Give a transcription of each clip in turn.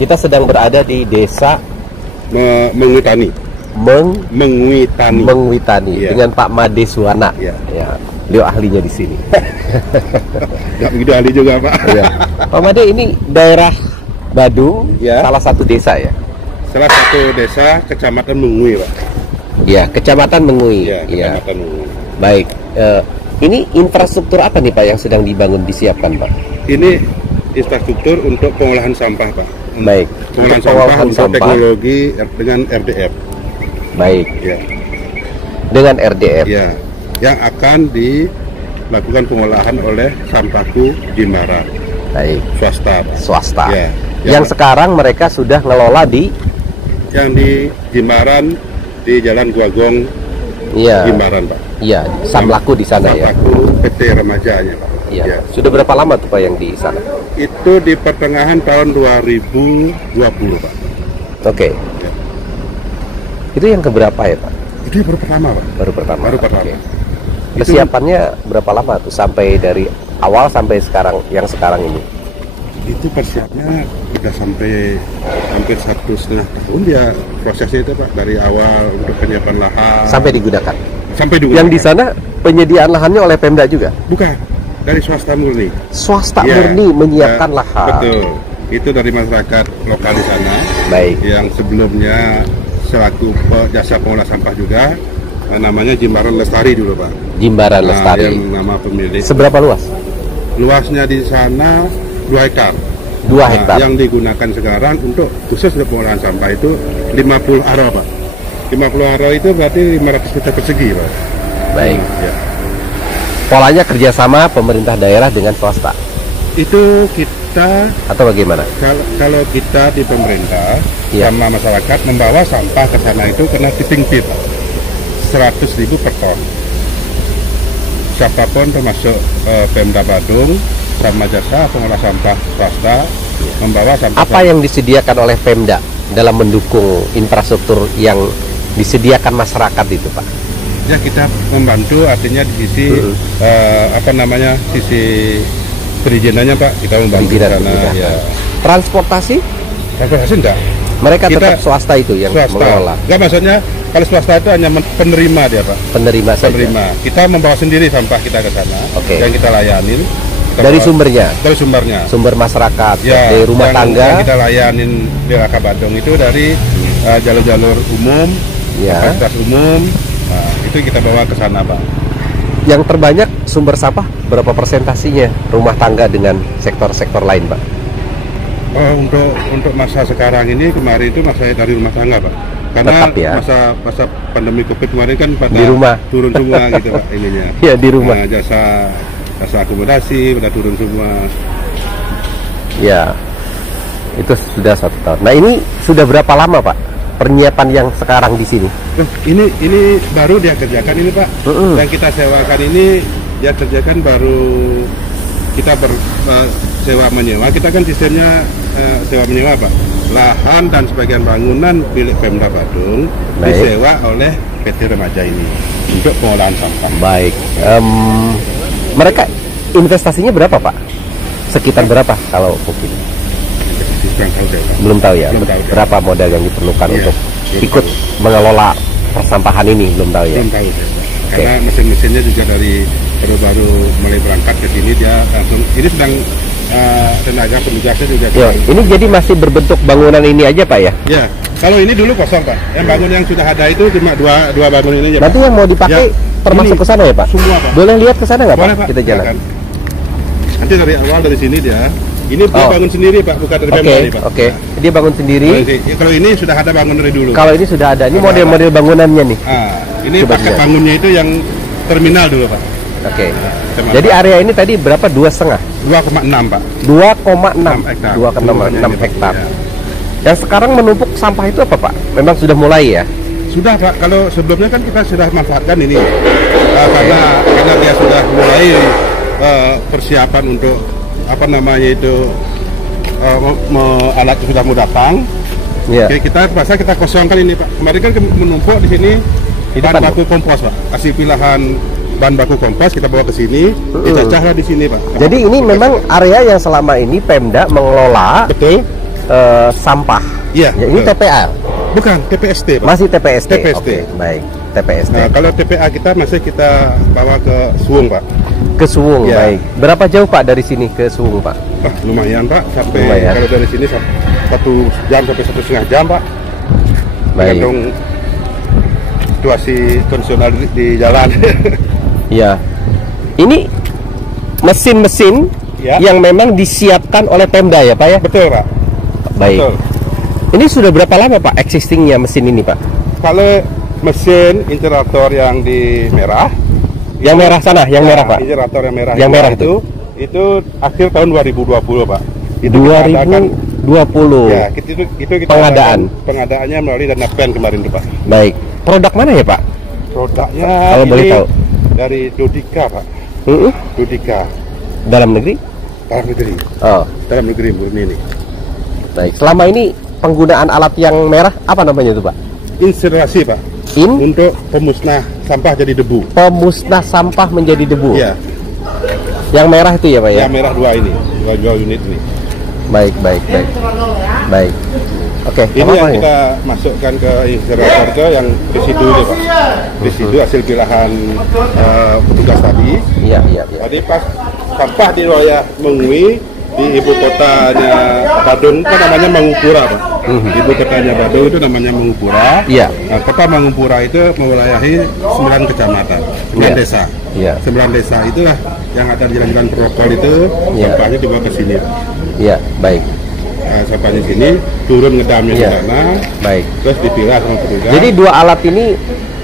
Kita sedang berada di desa Mengwitani. Mengwitani Ya. dengan Pak Made Suwana. Ya. Ya, beliau ahlinya di sini. Nggak begitu ahli juga, Pak. Ya. Pak Made, ini daerah Badung, Ya. salah satu desa ya? Salah satu desa Kecamatan Mengui, Pak. Ya, Kecamatan Mengui. Ya, Kecamatan Mengui. Baik. Ini infrastruktur apa nih Pak yang sedang dibangun, disiapkan Pak? Ini infrastruktur untuk pengolahan sampah, Pak. Baik. Pengolahan Untuk sampah untuk sampah. teknologi dengan RDF. Baik. Ya. Dengan RDF. Ya. Yang akan dilakukan pengolahan oleh Sampaku Jimbaran. Baik. Swasta, Pak. Swasta. Ya. Yang sekarang mereka sudah ngelola di Yang di Jimbaran di Jalan Guagong Iya. Jimbaran, Pak. Iya, Samlaku di sana ya. Sampaku PT Remajanya, Pak. Iya. Ya. Sudah berapa lama tuh Pak yang di sana? Itu di pertengahan tahun 2020, Pak. Oke. Ya. Itu yang keberapa ya Pak? Itu baru pertama, Pak. Baru pertama. Baru pertama. Oke. Persiapannya berapa lama tuh sampai dari awal sampai sekarang yang sekarang ini? Itu persiapnya udah sampai hampir 1,5 tahun ya prosesnya itu, Pak, dari awal untuk penyiapan lahan Sampai digunakan. sampai digunakan. Yang di sana penyediaan lahannya oleh Pemda juga? Bukan, dari swasta murni. Swasta Ya, murni menyiapkan ya, lahan. Betul. Itu dari masyarakat lokal di sana. Baik. Yang sebelumnya selaku jasa pengolah sampah juga, namanya Jimbaran Lestari dulu, Pak. Jimbaran Lestari. Yang nama pemilik. Seberapa luas? Luasnya di sana 2 hektar. 2 hektar. Yang digunakan sekarang untuk khusus untuk pengolahan sampah itu 50 aro, Pak. 50 aro itu berarti 500 meter persegi, Pak. Baik. Ya. Polanya kerjasama pemerintah daerah dengan swasta Itu kita atau bagaimana? kalau kita di pemerintah Ya. sama masyarakat membawa sampah ke sana itu kena tipping fee, Pak. 100.000 per ton. Siapapun termasuk Pemda Badung sama jasa pengolah sampah swasta membawa sampah. Apa yang disediakan oleh Pemda dalam mendukung infrastruktur yang disediakan masyarakat itu Pak? Ya, kita membantu artinya di sisi sisi perizinannya, Pak. Kita membantu di Perizinan, sana. iya. Ya. Transportasi Transportasi enggak? mereka Kita tetap swasta itu yang mengelola. Enggak, maksudnya kalau swasta itu hanya penerima dia, Pak. Penerima saja. Penerima. Kita membawa sendiri sampah kita ke sana. Oke. Yang kita layanin. Kita Dari bawa- sumbernya, Dari sumbernya. sumber masyarakat, Ya, dari rumah yang tangga. kita layanin di Raka Badung itu dari jalur-jalur umum, Ya. fasilitas umum. Nah, itu kita bawa ke sana, Pak. Yang terbanyak sumber sampah berapa persentasinya rumah tangga dengan sektor-sektor lain Pak? Oh, untuk masa sekarang ini, kemarin itu masa dari rumah tangga, Pak. Karena Tetap ya. masa pandemi Covid kemarin kan pada Di rumah. turun semua gitu, Pak, ininya. Ya, di rumah. Nah, jasa akomodasi pada turun semua. Ya, itu sudah 1 tahun. Nah, ini sudah berapa lama Pak penyiapan yang sekarang di sini? Loh, ini baru dia kerjakan ini, Pak. Yang kita sewakan ini dia kerjakan baru kita sewa menyewa. Kita kan sistemnya sewa menyewa, Pak. Lahan dan sebagian bangunan milik Pemda Badung Baik. disewa oleh PT Remaja ini untuk pengolahan sampah. Baik. Mereka investasinya berapa Pak? Sekitar berapa kalau mungkin? Kurang tahu saya, Pak. Belum tahu ya. Belum tahu, Pak. Berapa modal yang diperlukan Iya, untuk belum ikut mengelola persampahan ini? Belum tahu ya. Belum tahu saya, Pak. Karena mesin-mesinnya juga dari baru mulai berangkat ke sini dia langsung. Ini sedang tenaga petugasnya juga. Ya, ini jadi masih berbentuk bangunan ini aja Pak ya? Ya, kalau ini dulu kosong, Pak. Yang bangun yang sudah ada itu cuma dua bangun ini aja, Pak. Nanti yang mau dipakai Ya, termasuk ini ke sana ya Pak? semua, Pak. Boleh lihat ke sana nggak Pak? Boleh, Pak. Kita jalan. Silakan. Nanti dari awal dari sini dia. Ini dia Oh. bangun sendiri, Pak, bukan dari Oke, Pemda ini, Pak. oke. Dia bangun sendiri. Ya, kalau ini sudah ada bangun dari dulu. Kalau ini sudah ada. Ini Ada, model-model bangunannya nih. Ini Coba paket dilihat. bangunnya itu yang terminal dulu, Pak. Oke. Terminal. Jadi area ini tadi berapa? 2,5? 2,6, Pak. 2,6 hektar. 2,6 Ini, hektar. ya. Yang sekarang menumpuk sampah itu apa Pak? Memang sudah mulai ya? Sudah, Pak. Kalau sebelumnya kan kita sudah manfaatkan ini. Karena dia sudah mulai persiapan untuk apa namanya itu alat sudah mau datang. Iya. Oke, kita kosongkan ini, Pak. Kemarin kan menumpuk di sini Di bahan depan, baku kompos, Pak. Kasih pilihan bahan baku kompos, kita bawa ke sini, dicacahlah di sini, Pak. Jadi ini memang area yang selama ini Pemda mengelola Betul. sampah. Iya. Ya, ini betul. TPA. Bukan, TPST, Pak. Masih TPST. TPST. Oke, baik. TPST. Nah, kalau TPA kita masih kita bawa ke Suwung, Pak. Ke Suwung, Ya. baik. Berapa jauh Pak dari sini ke Suwung, Pak? Wah, lumayan, Pak. Sampai Lumayan. kalau dari sini 1 jam sampai 1,5 jam, Pak. Baik. Tergantung situasi kondisional di jalan. Ya. Ini mesin-mesin Ya. yang memang disiapkan oleh Pemda ya, Pak ya? Betul, Pak. Baik. Betul. Ini sudah berapa lama Pak existingnya mesin ini, Pak? Kalau mesin injerator yang di merah, Yang merah sana, yang merah, Pak. injerator yang merah, Yang merah itu akhir tahun 2020, Pak. Itu kita adakan, 2020. ya, itu kita Pengadaan. adakan pengadaannya melalui dana PEN kemarin tuh, Pak. Baik. Produk mana ya, Pak? Produknya Kalau boleh ini tahu. dari Dodika, Pak. Dodika Dalam negeri? dalam negeri, Oh, murni ini. baik. Selama ini penggunaan alat yang merah apa namanya itu, Pak? Insinuasi, Pak, untuk pemusnah sampah jadi debu. Pemusnah sampah menjadi debu. Iya, Yang merah itu ya, Pak ya? yang merah dua ini, dua unit ini. Baik, baik, baik. Baik. Oke, Ini apa-apa yang ya? kita masukkan ke insinerator itu yang residu ini, Pak. Residu hasil pilahan petugas tadi. Iya, iya, iya. Tadi pas sampah di wilayah Mengui di ibu kotanya Badung itu namanya Mangupura, Pak. Ibu kotanya Badung itu namanya Mangupura. Iya. Nah, kota Mangupura itu mewilayahi 9 kecamatan, 9 Iya. desa. Iya. 9 desa itulah yang ada di jalan-jalan protokol itu, Iya. sampahnya dibawa ke sini. Iya, baik. Nah, sampahnya sini turun ngedamnya di Iya. sana, Baik. terus dipilah sama petugas. Jadi dua alat ini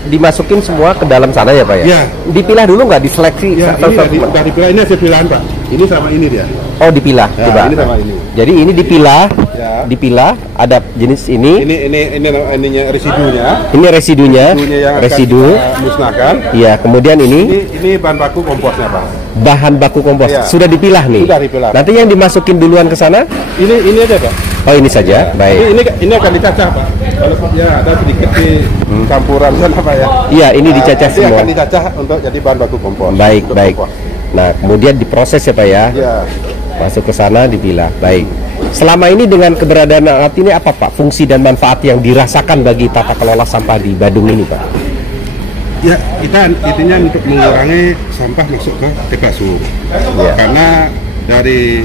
dimasukin semua ke dalam sana ya, Pak ya? Iya. Dipilah dulu nggak, diseleksi? ya, ini udah dipilah, ini hasil pilahan, Pak. Ini sama ini dia. Oh, dipilah. Ya, Coba. ini sama ini. Jadi ini dipilah, Ya. dipilah. Ada jenis ini. Ininya residunya. Ini residunya, Residunya yang akan residu. kita musnahkan. Iya, kemudian ini Ini bahan baku komposnya, Pak. bahan baku kompos. Iya. Sudah dipilah nih. Sudah dipilah. Nanti yang dimasukin duluan ke sana? Ini aja, Pak. Oh, ini saja. Baik. Ini akan dicacah, Pak. Kalau ya ada sedikit di campuran sana, Pak ya. Iya, ini Nah, dicacah nanti semua. akan dicacah untuk jadi bahan baku kompos. Baik, Untuk baik. kompos. Nah, kemudian diproses ya, Pak ya. Ya. Masuk ke sana, dipilah. Baik. Selama ini dengan keberadaan alat ini apa, Pak? Fungsi dan manfaat yang dirasakan bagi tata kelola sampah di Badung ini, Pak? Ya, kita intinya untuk mengurangi sampah masuk ke TPA Suwung. Ya. Karena dari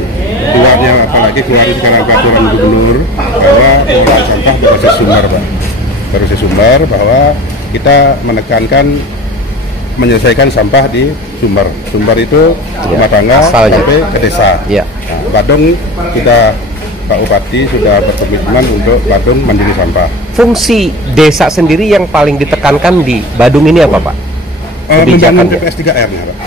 luarnya, apalagi keluar sekarang peraturan gubernur bahwa pengelolaan sampah berbasis sumber, Pak. Berbasis sumber bahwa kita menekankan menyelesaikan sampah di sumber. Sumber itu rumah tangga asalnya. sampai ke desa. Ya. Nah, Badung kita Pak Bupati sudah berkomitmen untuk Badung mandiri sampah. Fungsi desa sendiri yang paling ditekankan di Badung ini apa, Pak? Membangun Kebijakannya. TPS 3R-nya, Pak.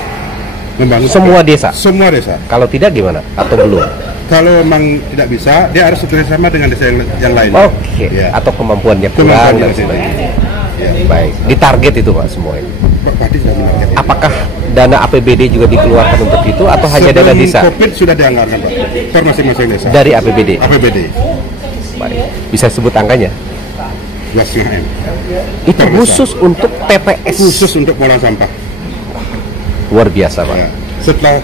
Membangun Semua TPS. desa? Semua desa. Kalau tidak gimana? Atau belum? Kalau memang tidak bisa, dia harus bekerjasama dengan desa yang lain. Oke. Ya. Atau kemampuannya kurang Kemampuannya dan di situ. sebagainya. Ya. Baik. Ditarget itu, Pak, semua ini. Pak Bupati sudah menarget. Apakah dana APBD juga dikeluarkan untuk itu atau hanya dana Sebelum desa? COVID sudah dianggarkan, Pak, per masing-masing desa. Dari APBD. APBD Baik. Bisa sebut angkanya? 2,5 M. Itu Per desa. khusus untuk TPS. Khusus untuk pengelolaan sampah. Luar biasa, Pak. Ya. Setelah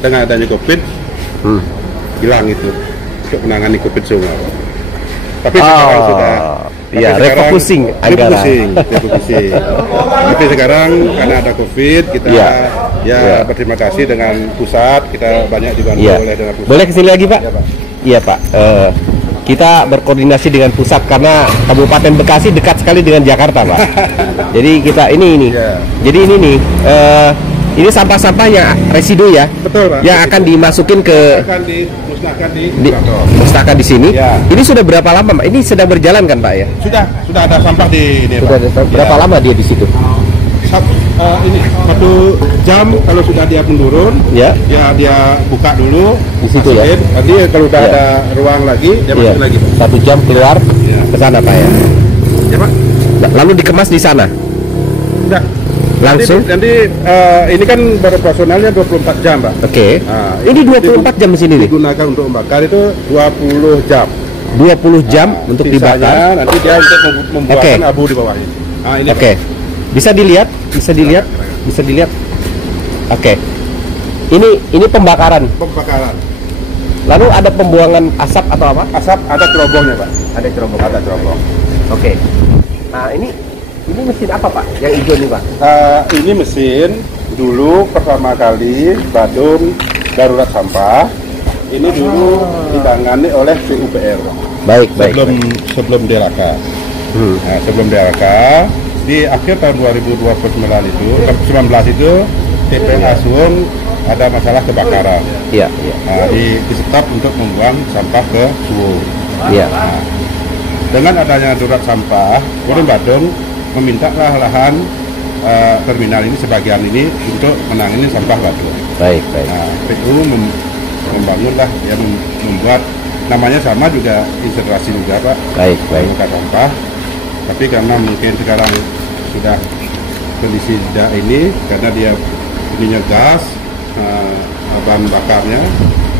dengan adanya COVID, hilang itu untuk menangani COVID semua. Tapi sekarang sudah. Iya, tapi sekarang refocusing anggaran. refocusing. Tapi sekarang karena ada COVID, kita Iya. ya Iya. berterima kasih dengan pusat, kita banyak dibantu Iya. oleh dengan pusat. Boleh kesini lagi, Pak? Ya, Pak. Iya, Pak. Kita berkoordinasi dengan pusat karena Kabupaten Bekasi dekat sekali dengan Jakarta, Pak. Jadi kita ini. Iya. Jadi ini nih. Ini sampah-sampah yang residu ya, Betul, Pak. yang akan dimasukin ke Akan dimusnahkan di di kantor. musnahkan di sini. Ya. Ini sudah berapa lama, Pak? Ini sedang berjalan kan, Pak ya? Sudah ada sampah di Sudah ada, berapa lama dia di situ? Ini 1 jam kalau sudah dia menurun, Ya. ya dia buka dulu Di situ ya? masukin. Nanti kalau udah Ya. ada ruang lagi, dia Iya. masukin lagi. 1 jam keluar Ya. ke sana, Pak ya. Ya, Pak. Lalu dikemas di sana. Udah. Langsung? Nanti ini kan baru operasionalnya 24 jam, Pak. Oke. Nah, Ini 24 jam di sini nih. digunakan untuk membakar itu 20 jam. 20 jam Nah, untuk sisanya dibakar. nanti dia untuk membuatkan Oke. abu di bawahnya. Nah, ini Oke. Bisa dilihat, bisa dilihat, bisa dilihat. Oke. Ini pembakaran. pembakaran. Lalu ada pembuangan asap atau apa? Asap ada cerobongnya Pak. Ada cerobong. Ada cerobong. Oke. Nah ini mesin apa Pak? Yang hijau nih Pak? Ini mesin dulu pertama kali Badung darurat sampah. Ini dulu ditangani oleh PUPR. Baik. Sebelum DLK. Nah, sebelum DLK di akhir tahun 2019 itu TPA Suwung ada masalah kebakaran. Iya. Nah, di stop untuk membuang sampah ke Suwung. Iya. Nah, dengan adanya darurat sampah, Forum Badung meminta lahan terminal ini sebagian ini untuk menangani sampah Badung. Baik. Nah, PU membangunlah, ya membuat namanya sama juga incinerasi juga Pak. Baik. Bukan sampah, tapi karena mungkin sekarang sudah kondisi tidak ini karena dia ininya gas, bahan bakarnya,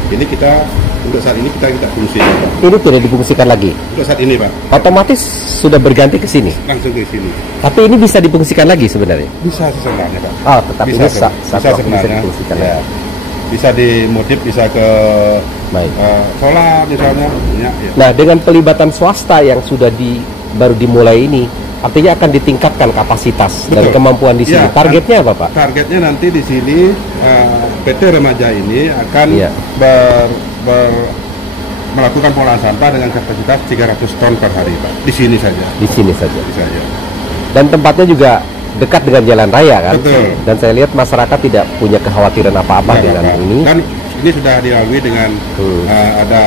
ini kita untuk saat ini kita fungsikan Pak. Ini tidak difungsikan lagi. Untuk saat ini Pak, Otomatis sudah berganti ke sini. langsung ke sini. Tapi ini bisa difungsikan lagi sebenarnya. Bisa sebenarnya Pak. Oh, tetapi Bisa, ini bisa satu waktu bisa sebenarnya. difungsikan Ya. lagi. Bisa dimodif, bisa ke Baik. solar misalnya. Ya. Nah, dengan pelibatan swasta yang sudah baru dimulai ini, artinya akan ditingkatkan kapasitas dan Betul. kemampuan di sini. Ya, Targetnya apa Pak? Targetnya nanti di sini PT Remaja ini akan Iya. melakukan pengolahan sampah dengan kapasitas 300 ton per hari Pak. Di sini saja. Di sini saja. Saja. Dan tempatnya juga dekat dengan jalan raya kan? Betul. Dan saya lihat masyarakat tidak punya kekhawatiran apa-apa Nah, dengan Pak. ini. Dan ini sudah dilalui dengan ada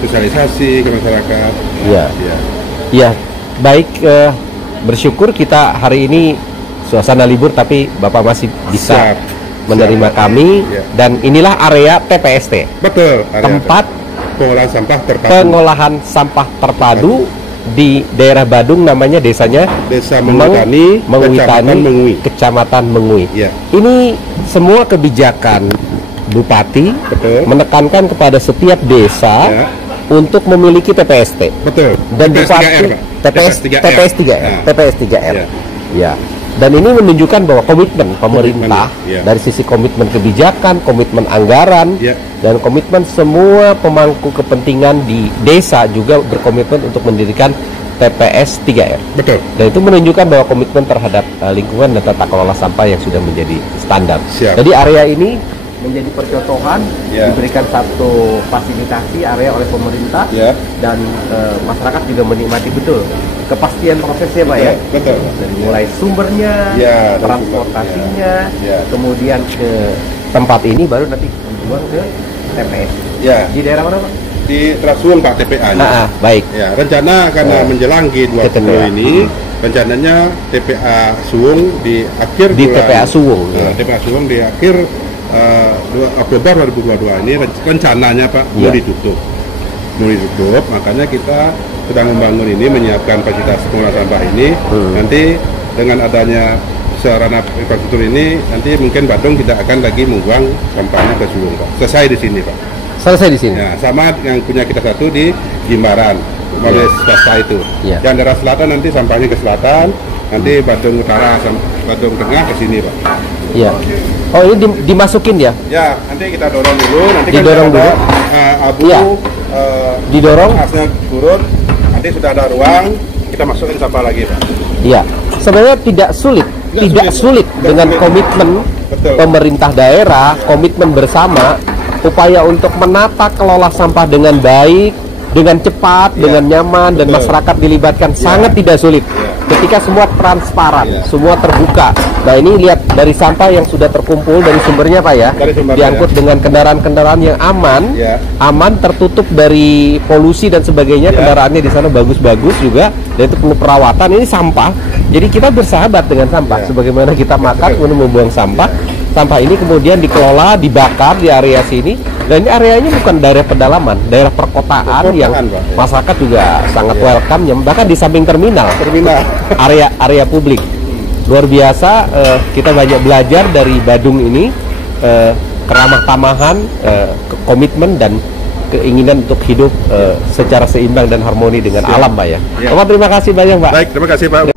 sosialisasi ke masyarakat. Iya. Ya. Ya, baik. Bersyukur kita hari ini suasana libur, tapi Bapak masih bisa Siap. menerima Siap. kami. Ya. Dan inilah area TPST, Betul. tempat pengolahan sampah terpadu. pengolahan sampah terpadu di daerah Badung, namanya desanya Desa Mengwitani, Kecamatan Mengui. Kecamatan Mengui. Iya. Ini semua kebijakan Bupati Betul. menekankan kepada setiap desa Ya. untuk memiliki TPST. Betul. Dan TPS Bupati 3R, Pak. TPS 3R. Nah. TPS 3R. Ya. Ya. Dan ini menunjukkan bahwa komitmen pemerintah ya. dari sisi komitmen kebijakan, komitmen anggaran, Ya. dan komitmen semua pemangku kepentingan di desa juga berkomitmen untuk mendirikan TPS 3R. Betul. Dan itu menunjukkan bahwa komitmen terhadap lingkungan dan tata kelola sampah yang sudah menjadi standar. Siap. Jadi area ini menjadi percontohan, Ya. diberikan satu fasilitasi area oleh pemerintah, Ya. dan masyarakat juga menikmati betul kepastian prosesnya Pak ya. Betul. Dari mulai sumbernya, Ya, dari transportasinya, sumbernya. Ya. kemudian ke tempat ini baru nanti dibuang ke TPS. Ya. Di daerah mana Pak? Di Trasuwung Pak TPA-nya. Baik. Ya, rencana karena menjelang G20 TPA. ini, rencananya TPA Suwung di akhir Di bulan, TPA Suwung. TPA Suwung di akhir Oktober 2022 ini rencananya Pak Ya. mau ditutup. Makanya kita sedang membangun ini, menyiapkan fasilitas pengolahan sampah ini. Nanti dengan adanya sarana infrastruktur ini, nanti mungkin Badung tidak akan lagi membuang sampahnya ke Suwung Pak. Selesai di sini Pak. Selesai di sini. Ya, sama yang punya kita satu di Jimbaran oleh swasta itu. Ya. Yang daerah selatan nanti sampahnya ke selatan, nanti Badung Utara, Badung Tengah ke sini Pak. Iya. Oh, ini dimasukin ya? Ya, nanti kita dorong dulu, nanti Didorong kan ada dulu. abu, Ya. Didorong. asnya turun, nanti sudah ada ruang, kita masukin sampah lagi Pak. Iya. Sebenarnya tidak sulit dengan sulit. komitmen Betul. pemerintah daerah, komitmen bersama, upaya untuk menata kelola sampah dengan baik, dengan cepat, Ya. dengan nyaman, dan Betul. masyarakat dilibatkan Ya. sangat tidak sulit. Ya. Ketika semua transparan, Ya. semua terbuka. Nah, ini lihat dari sampah yang sudah terkumpul dari sumbernya Pak ya, Dari sumbernya, diangkut dengan kendaraan-kendaraan yang aman, Ya. aman, tertutup dari polusi dan sebagainya. Ya. Kendaraannya di sana bagus-bagus juga, dan itu penuh perawatan. Ini sampah, jadi kita bersahabat dengan sampah. Ya. Sebagaimana kita makan betul. kemudian membuang sampah, sampah ini kemudian dikelola, dibakar di area sini. Dan ini areanya bukan daerah pedalaman, daerah perkotaan yang Pak, ya. masyarakat juga sangat Ya. welcome, bahkan di samping terminal, area publik. Luar biasa, kita banyak belajar dari Badung ini, keramah tamahan, komitmen dan keinginan untuk hidup secara seimbang dan harmoni dengan Siap. alam Pak ya. Ya. Bapak terima kasih banyak Pak. Baik, terima kasih Pak.